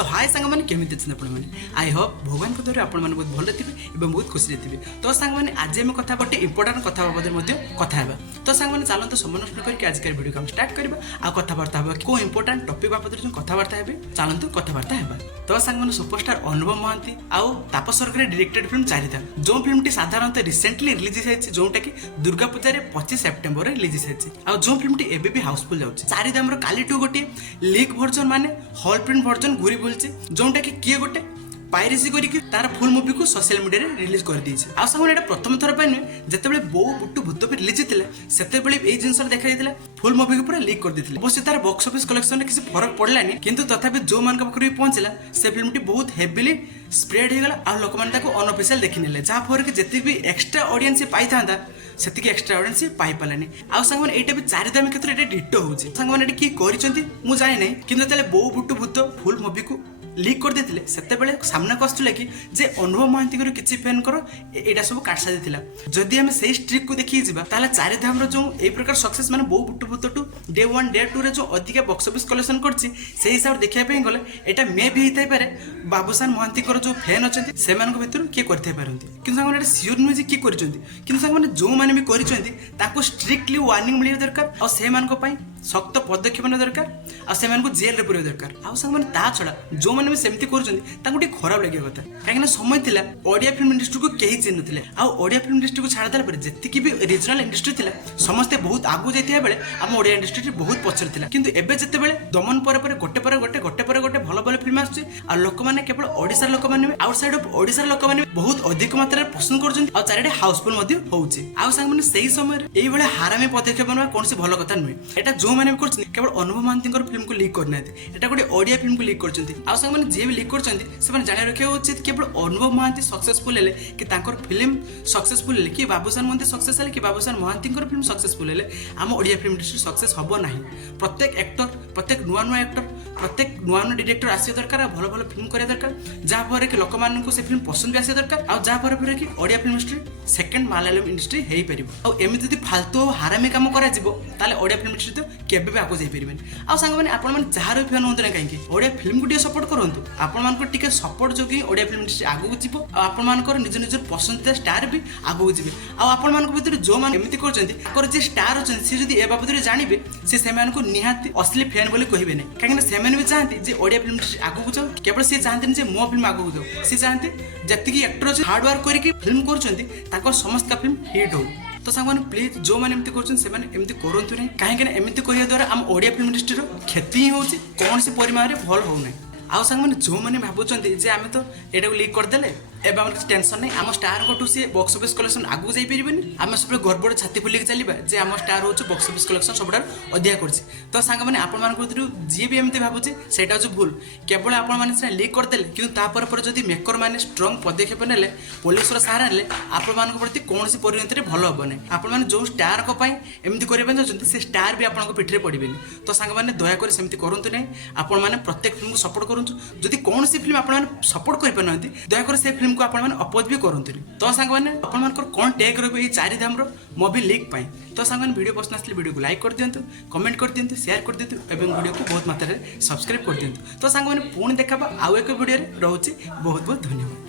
तो हाय सांग मैंने केमिति अछन आपण माने आई होप भगवान को द्वारा आपण माने बहुत भले थिबे एवं बहुत खुशी थिबे। तो सांग माने आज हम कथा गोटे इंपोर्टेंट कथा बाबद मध्ये कथा हेबा। तो सांग माने चलंत समय नष्ट करके आज के वीडियो को हम स्टार्ट करबा आ कथा वार्ता हेबा को इंपोर्टेंट टॉपिक बाबद जो कथा वार्ता हेबे चलंत कथा वार्ता हेबा। तो सांग माने सुपरस्टार अनुपम महांती आ तापस सरकार डायरेक्टेड फिल्म चारिधाम जो फिल्म टी साधारणतः रिसेंटली रिलीज होइछि जोटा कि दुर्गा पूजा रे 25 सेप्टेम्बर रे रिलीज होइछि आ जो फिल्म टी एबे भी हाउसफुल जाउछि। चारिधाम रो काली टू गोटे लीक वर्जन माने हॉल प्रिंट वर्जन घुरी बोलछि जोटा कि किए गोटे पायरेसी करके तार फुल मूवी को सोशल मीडिया रे रिलीज कर दीजिए। आ संग एटा प्रथम थर पे जेतेबेले बो बुट्टू भूत पे रिलीज थिला सेतेबेले एई जिंस देखा दिथिला फुल मूवी को पूरा लीक कर दिथिले। अवश्य तार बॉक्स ऑफिस कलेक्शन में किसी फरक पड़लानी किंतु तथापि जो मान पाखर भी पहुंचला से फिल्म टी बहुत हेवीली स्प्रेड हो गला आ लोक मान ताको अनऑफिशियल देखि नेले जहा फर के जति भी एक्स्ट्रा ऑडियंस पाई थांदा सेतिकी एक्स्ट्रा ऑडियंस पाई पालानी। आ संग मन एटा भी चारिधाम क्षेत्र एटा डिटो होउची संग मन एटा की करिसंती मु जाने नै किंतु तले बो बुट्टू भूत फुल मूवी को लीक कर देथिले सेतेबेले सामना कस्तले कि जे अनुभव महांती को किछि फैन करो एटा सब काटसा देथिला। जदि हम सेही स्ट्रिक को देखि जिबा ताले चारिधाम रो जो ए प्रकार सक्सेस माने बो बुट्टू भूत टू डे 1 डे 2 रे जो अधिक बॉक्स ऑफिस कलेक्शन करछि सेही हिसाब देखिया पे गले एटा मे भी हिताई पारे बाबूशान महांती को जो फैन अछंती सेमान को भितर के करथै पारंती किंतु संग एटा सियोर नु जे की करचंती किंतु संग माने जो माने भी करचंती ताको स्ट्रिक्टली वार्निंग मिलिया दरकार और सेमान को पई सख्त पदक्षेप ने दरकार आ सेमान को जेल रे पुरे दरकार। आ संग माने ता छडा जो माने भी सेमती करचंती ताको टी खराब लागिया कथा काहेकि समय थिला ओडिया फिल्म इंडस्ट्री को केही चिन्ह नथिले आ ओडिया फिल्म इंडस्ट्री को छाड़ देला पर जति भी रीजनल इंडस्ट्री थिला समस्त बहुत आगु जैतिया बेले हम ओडिया इंडस्ट्री बहुत पछर थिला किंतु एबे जते बेले दमन पर गोटे भलो भलो फिल्म आछे आ लोक माने केवल ओडिसा लोक माने आउटसाइड ऑफ ओडिसा लोक माने बहुत अधिक मात्रा पसंद करचंती आ चारिडे हाउसफुल मध्ये होउची। आ संग माने सेही समय एई बेले हारामी पदक्षेप नवा कोनसी भलो कथा नुय एटा जो माने करचंती केवल अनुभव महांती फिल्म को लीक करना एटा गोटे ओडिया फिल्म को लीक करचंती। आ संग माने जे भी लीक करचंती से माने जानि रखिया उचित केवल अनुभव महांती सक्सेसफुल हेले कि तांकर फिल्म सक्सेसफुल हेले कि बाबूशान महांती सक्सेस हेले कि बाबूशान महांती फिल्म सक्सेसफुल हेले हम ओडिया फिल्म इंडस्ट्री सक्सेस हबो नाही। प्रत्येक एक्टर प्रत्येक नुआ एक्टर प्रत्येक नुआ डायरेक्टर आसी दरकार भलो भलो फिल्म करिया दरकार जहा पर कि लोक मान को से फिल्म पसंद भी आसी दरकार आ जहा पर कि Odia film industry second Malayalam industry हेई परिबो। आ एमिति जदि फालतू हारामी काम करा जिवो ताले ओडिया फिल्म इंडस्ट्री तो केबे भी आको जाई परिबेन। आ संग माने आपण माने जहार फैन होंत ना काहे ओडिया फिल्म को टिके सपोर्ट करंतु आपण मान को टिके सपोर्ट जोगी ओडिया फिल्म इंडस्ट्री आगु जिवो आ आपण मान को निज निज पसंदीदा स्टार भी आगु जिवे। आ आपण मान को भीतर जो मान एमिति करचंती कर जे स्टार अछन से जदि ए बाबद रे जानिबे से सेमान को निहाती असली फैन बोली कहिबे नै काहे सेमान भी चाहती जे ओडिया फिल्म इंडस्ट्री आगु जाऊ केवल से चाहते जे मो फिल्म आगु जाऊ से चाहते जति एक्टर हार्ड वर्क करके फिल्म करचंती ताको समस्त का फिल्म हिट हो। तो सांग माने प्लीज जो माने एमती करछन से माने एमती करंतु नै काहे कि एमती करिया द्वारा हम ओडिया फिल्म इंडस्ट्री रो क्षति होउची कोन से परिमाण रे भल हो नै। आ सांग माने जो माने भाबुचंती जे आमे तो एटा को लीक कर देले एबा हमर टेंशन नै हम स्टार को टू से बॉक्स ऑफिस कलेक्शन आगु जाई परिबेनी हम सब गड़बड़ छाती फुली के चलीबा जे हम स्टार होछ बॉक्स ऑफिस कलेक्शन सबडा अधिया करछि। तो सांग माने आपण मान को जे भी एमती भाबुची सेटा जो भूल केवल आपण माने से लीक कर देले किंतु ता पर जदी मेकर माने स्ट्रांग पदक्षेप नेले पुलिस रो सहारा नेले आपण मान को प्रति कोनसी परिणति रे भलो होबो नै। आपण माने जो स्टार को पई एमती करिबा चाहछन्ती से स्टार भी आपण को पिठरे पडिबेनी। तो सांग माने दया कर सेमती करंतु नै आपण माने प्रत्येक फिल्म को सपोर्ट करंतु जदी कोनसी फिल्म आपण माने सपोर्ट करि पनंती दया कर से फिल्म को आपण माने अपोज भी करंतु। तो सांग माने आपण मान को कोन टेक रहबे ई चारिधाम रो मूवी लीक पई। तो सांग माने वीडियो पसंद आसले वीडियो को लाइक कर दियंतु कमेंट कर दियंतु शेयर कर दियंतु एवं वीडियो को बहुत मात्रा रे सब्सक्राइब कर दियंतु। तो सांग माने पुणी देखाबा आउ एक वीडियो रे रहउची बहुत बहुत धन्यवाद।